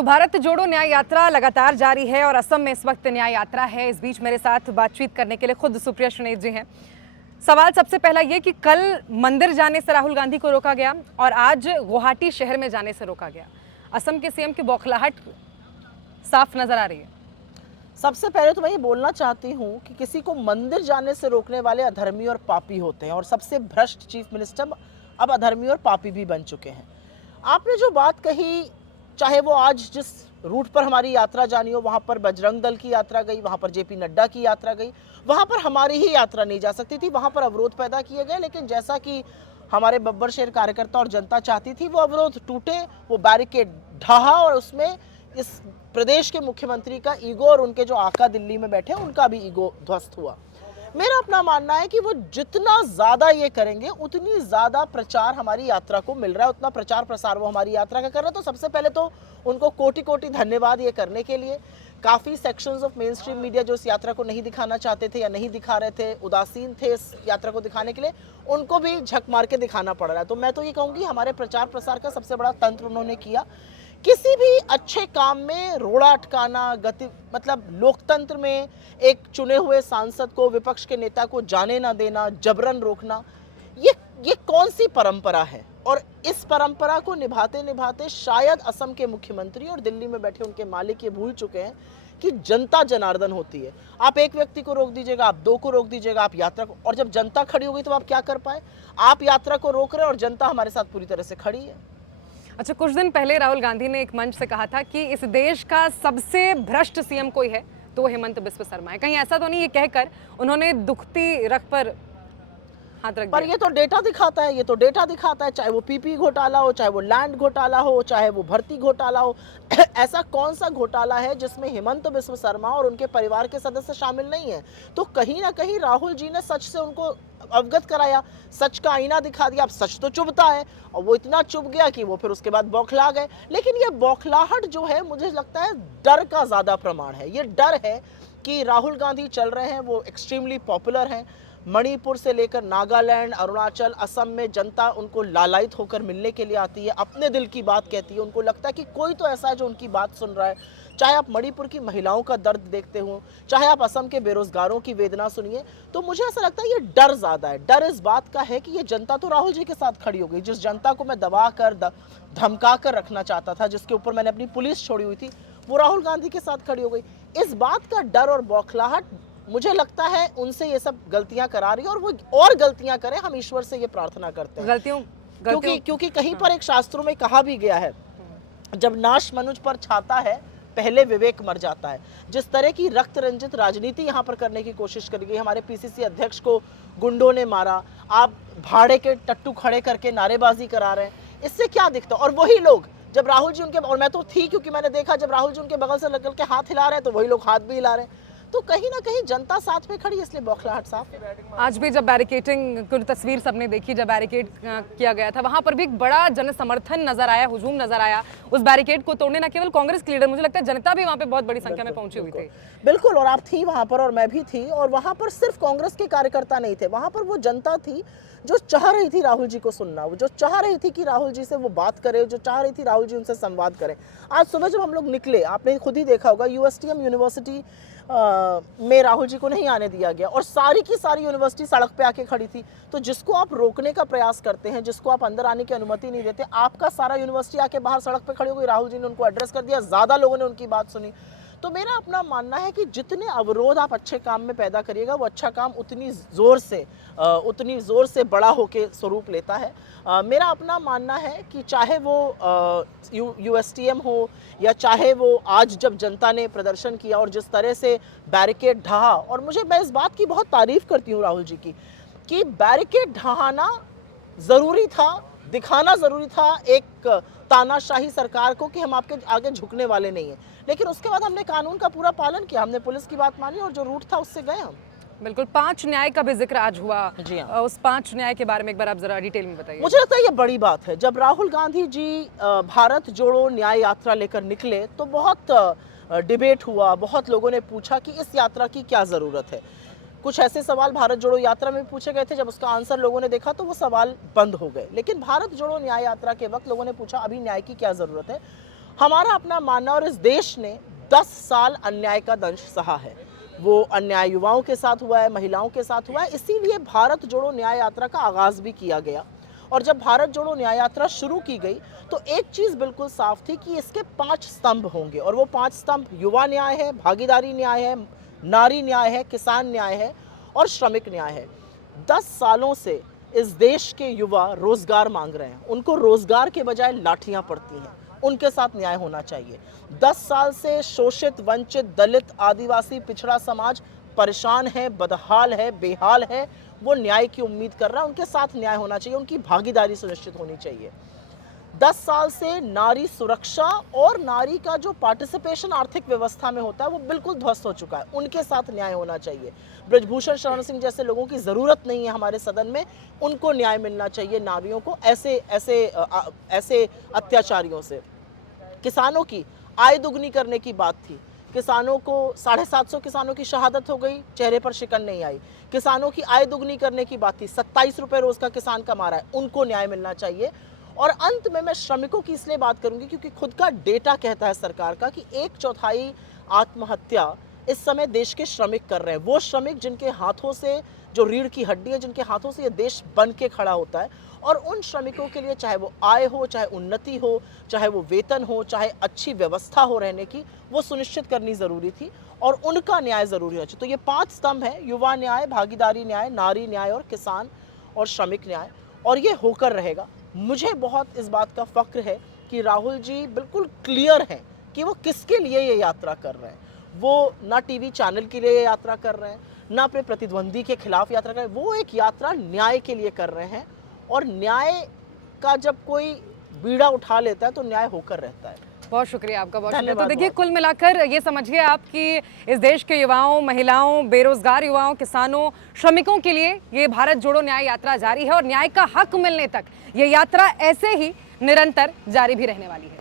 तो भारत जोड़ो न्याय यात्रा लगातार जारी है और असम में इस वक्त न्याय यात्रा है। इस बीच मेरे साथ बातचीत करने के लिए खुद सुप्रिया श्रीनेत जी हैं। सवाल सबसे पहला ये कि कल मंदिर जाने से राहुल गांधी को रोका गया और आज गुवाहाटी शहर में जाने से रोका गया। असम के सीएम की बौखलाहट साफ नजर आ रही है। सबसे पहले तो मैं ये बोलना चाहती हूँ कि किसी को मंदिर जाने से रोकने वाले अधर्मी और पापी होते हैं और सबसे भ्रष्ट चीफ मिनिस्टर अब अधर्मी और पापी भी बन चुके हैं। आपने जो बात कही, चाहे वो आज जिस रूट पर हमारी यात्रा जानी हो, वहाँ पर बजरंग दल की यात्रा गई, वहाँ पर जेपी नड्डा की यात्रा गई, वहाँ पर हमारी ही यात्रा नहीं जा सकती थी, वहाँ पर अवरोध पैदा किए गए। लेकिन जैसा कि हमारे बब्बर शेर कार्यकर्ता और जनता चाहती थी, वो अवरोध टूटे, वो बैरिकेड ढहा और उसमें इस प्रदेश के मुख्यमंत्री का ईगो और उनके जो आका दिल्ली में बैठे उनका भी ईगो ध्वस्त हुआ। मेरा अपना मानना है कि वो जितना ज़्यादा ये करेंगे उतनी ज़्यादा प्रचार हमारी यात्रा को मिल रहा है, उतना प्रचार प्रसार वो हमारी यात्रा का कर रहे हैं। तो सबसे पहले तो उनको कोटि कोटि धन्यवाद ये करने के लिए। काफ़ी sections of main stream media जो इस यात्रा को नहीं दिखाना चाहते थे या नहीं दिखा रहे थे, उदासीन थे इस यात्रा को दिखाने के लिए, उनको भी झक मार के दिखाना पड़ रहा है। तो मैं तो ये कहूँगी हमारे प्रचार प्रसार का सबसे बड़ा तंत्र उन्होंने किया। किसी भी अच्छे काम में रोड़ा अटकाना, गति मतलब लोकतंत्र में एक चुने हुए सांसद को, विपक्ष के नेता को जाने ना देना, जबरन रोकना, ये कौन सी परंपरा है? और इस परंपरा को निभाते निभाते शायद असम के मुख्यमंत्री और दिल्ली में बैठे उनके मालिक ये भूल चुके हैं कि जनता जनार्दन होती है। आप एक व्यक्ति को रोक दीजिएगा, आप दो को रोक दीजिएगा, आप यात्रा को, और जब जनता खड़ी हो गई तो आप क्या कर पाए? आप यात्रा को रोक रहे हैं और जनता हमारे साथ पूरी तरह से खड़ी है। अच्छा, कुछ दिन पहले राहुल गांधी ने एक मंच से कहा था कि इस देश का सबसे भ्रष्ट सीएम कोई है तो वो हेमंत बिस्व शर्मा है। कहीं ऐसा तो नहीं ये कहकर उन्होंने दुखती रख पर हाथ रख पर दिया? ये तो डेटा दिखाता है, ये तो डेटा दिखाता है, चाहे वो पीपी घोटाला हो, चाहे वो लैंड घोटाला हो, चाहे वो भर्ती घोटाला हो। ऐसा कौन सा घोटाला है जिसमें हेमंत बिस्व शर्मा और उनके परिवार के सदस्य शामिल नहीं है? तो कहीं ना कहीं राहुल जी ने सच से उनको अवगत कराया, सच का आईना दिखा दिया। अब सच तो चुभता है और वो इतना चुभ गया कि वो फिर उसके बाद बौखला गए। लेकिन ये बौखलाहट जो है, मुझे लगता है डर का ज्यादा प्रमाण है। ये डर है कि राहुल गांधी चल रहे हैं, वो एक्सट्रीमली पॉपुलर हैं। मणिपुर से लेकर नागालैंड, अरुणाचल, असम में जनता उनको लालायित होकर मिलने के लिए आती है, अपने दिल की बात कहती है। उनको लगता है कि कोई तो ऐसा है जो उनकी बात सुन रहा है। चाहे आप मणिपुर की महिलाओं का दर्द देखते हो, चाहे आप असम के बेरोजगारों की वेदना सुनिए, तो मुझे ऐसा लगता है ये डर ज़्यादा है। डर इस बात का है कि ये जनता तो राहुल जी के साथ खड़ी हो गई। जिस जनता को मैं दबा कर धमका कर रखना चाहता था, जिसके ऊपर मैंने अपनी पुलिस छोड़ी हुई थी, वो राहुल गांधी के साथ खड़ी हो गई। इस बात का डर और बौखलाहट मुझे लगता है उनसे ये सब गलतियां करा रही है और वो और गलतियां करें, हम ईश्वर से ये प्रार्थना करते हैं। क्योंकि कहीं पर एक शास्त्रों में कहा भी गया है, जब नाश मनुज पर छाता है पहले विवेक मर जाता है। जिस तरह की रक्त रंजित राजनीति यहाँ पर करने की कोशिश करी गई, हमारे पीसीसी अध्यक्ष को गुंडों ने मारा, आप भाड़े के टट्टू खड़े करके नारेबाजी करा रहे हैं, इससे क्या दिखता? और वही लोग जब राहुल जी उनके, और मैं तो थी क्योंकि मैंने देखा जब राहुल जी उनके बगल से निकल के हाथ हिला रहे हैं तो वही लोग हाथ भी हिला रहे हैं। तो कहीं ना कहीं जनता साथ में खड़ी, इसलिए बौखलाहट साफ है। आज भी जब बैरिकेटिंग की तस्वीर सबने देखी, जब बैरिकेड किया गया था, वहां पर भी एक बड़ा जन समर्थन नजर आया, हुजूम नजर आया उस बैरिकेड को तोड़ने। न केवल कांग्रेस के लीडर, मुझे लगता है जनता भी वहां पे बहुत बड़ी संख्या में पहुंची हुई थी। बिल्कुल, और आप थी वहां पर और मैं भी थी, और वहां पर सिर्फ कांग्रेस के कार्यकर्ता नहीं थे, वहां पर वो जनता थी जो चाह रही थी राहुल जी को सुनना, जो चाह रही थी कि राहुल जी से वो बात करे, जो चाह रही थी राहुल जी उनसे संवाद करें। आज सुबह जब हम लोग निकले, आपने खुद ही देखा होगा, यूएसटीएम यूनिवर्सिटी में राहुल जी को नहीं आने दिया गया और सारी की सारी यूनिवर्सिटी सड़क पे आके खड़ी थी। तो जिसको आप रोकने का प्रयास करते हैं, जिसको आप अंदर आने की अनुमति नहीं देते, आपका सारा यूनिवर्सिटी आके बाहर सड़क पे खड़ी हो गई। राहुल जी ने उनको एड्रेस कर दिया, ज़्यादा लोगों ने उनकी बात सुनी। तो मेरा अपना मानना है कि जितने अवरोध आप अच्छे काम में पैदा करिएगा, वो अच्छा काम उतनी ज़ोर से बड़ा होके स्वरूप लेता है। मेरा अपना मानना है कि चाहे वो यूएसटीएम हो या चाहे वो आज जब जनता ने प्रदर्शन किया और जिस तरह से बैरिकेड ढहा, और मैं इस बात की बहुत तारीफ करती हूँ राहुल जी की कि बैरिकेड ढहाना ज़रूरी था, दिखाना ज़रूरी था एक तानाशाही सरकार को कि हम आपके आगे झुकने वाले नहीं हैं। लेकिन उसके बाद हमने कानून का पूरा पालन किया, हमने पुलिस की बात मानी और जो रूट था उससे गए हम। बिल्कुल, 5 न्याय का भी जिक्र आज हुआ। जी हाँ। उस 5 न्याय के बारे में एक बार आप जरा डिटेल में बताइए। मुझे लगता है ये बड़ी बात है। जब राहुल गांधी जी भारत जोड़ो न्याय यात्रा लेकर निकले तो बहुत डिबेट हुआ, बहुत लोगों ने पूछा कि इस यात्रा की क्या ज़रूरत है। कुछ ऐसे सवाल भारत जोड़ो यात्रा में पूछे गए थे, जब उसका आंसर लोगों ने देखा तो वो सवाल बंद हो गए। लेकिन भारत जोड़ो न्याय यात्रा के वक्त लोगों ने पूछा अभी न्याय की क्या ज़रूरत है। हमारा अपना मानना, और इस देश ने 10 साल अन्याय का दंश सहा है। वो अन्याय युवाओं के साथ हुआ है, महिलाओं के साथ हुआ है, इसीलिए भारत जोड़ो न्याय यात्रा का आगाज भी किया गया। और जब भारत जोड़ो न्याय यात्रा शुरू की गई तो एक चीज बिल्कुल साफ थी कि इसके 5 स्तंभ होंगे, और वो 5 स्तंभ युवा न्याय है, भागीदारी न्याय है, नारी न्याय है, किसान न्याय है और श्रमिक न्याय है। 10 सालों से इस देश के युवा रोजगार मांग रहे हैं, उनको रोजगार के बजाय लाठियां पड़ती हैं, उनके साथ न्याय होना चाहिए। 10 साल से शोषित, वंचित, दलित, आदिवासी, पिछड़ा समाज परेशान है, बदहाल है, बेहाल है, वो न्याय की उम्मीद कर रहा है, उनके साथ न्याय होना चाहिए, उनकी भागीदारी सुनिश्चित होनी चाहिए। 10 साल से नारी सुरक्षा और नारी का जो पार्टिसिपेशन आर्थिक व्यवस्था में होता है वो बिल्कुल ध्वस्त हो चुका है, उनके साथ न्याय होना चाहिए। ब्रजभूषण शरण सिंह जैसे लोगों की ज़रूरत नहीं है हमारे सदन में, उनको न्याय मिलना चाहिए, नारियों को ऐसे अत्याचारियों से। किसानों की आय दुगनी करने की बात थी, किसानों को 750 किसानों की शहादत हो गई, चेहरे पर शिकन नहीं आई। किसानों की आय दुगनी करने की बात थी, 27 रुपए रोज का किसान कमा रहा है, उनको न्याय मिलना चाहिए। और अंत में मैं श्रमिकों की इसलिए बात करूंगी क्योंकि खुद का डेटा कहता है सरकार का कि 1/4 आत्महत्या इस समय देश के श्रमिक कर रहे हैं। वो श्रमिक जिनके हाथों से, जो रीढ़ की हड्डी है, जिनके हाथों से ये देश बन के खड़ा होता है, और उन श्रमिकों के लिए चाहे वो आय हो, चाहे उन्नति हो, चाहे वो वेतन हो, चाहे अच्छी व्यवस्था हो रहने की, वो सुनिश्चित करनी ज़रूरी थी और उनका न्याय ज़रूरी होना चाहिए। तो ये 5 स्तंभ हैं, युवा न्याय, भागीदारी न्याय, नारी न्याय और किसान और श्रमिक न्याय, और ये होकर रहेगा। मुझे बहुत इस बात का फ़ख्र है कि राहुल जी बिल्कुल क्लियर हैं कि वो किसके लिए ये यात्रा कर रहे हैं। वो ना टीवी चैनल के लिए ये यात्रा कर रहे हैं, ना अपने प्रतिद्वंदी के खिलाफ यात्रा कर रहे हैं, वो एक यात्रा न्याय के लिए कर रहे हैं। और न्याय का जब कोई बीड़ा उठा लेता है तो न्याय होकर रहता है। बहुत शुक्रिया आपका, बहुत शुक्रिया। तो धन्यवाद देखिए, बहुत। कुल मिलाकर ये समझिए आप कि इस देश के युवाओं, महिलाओं, बेरोजगार युवाओं, किसानों, श्रमिकों के लिए ये भारत जोड़ो न्याय यात्रा जारी है और न्याय का हक मिलने तक ये यात्रा ऐसे ही निरंतर जारी भी रहने वाली है।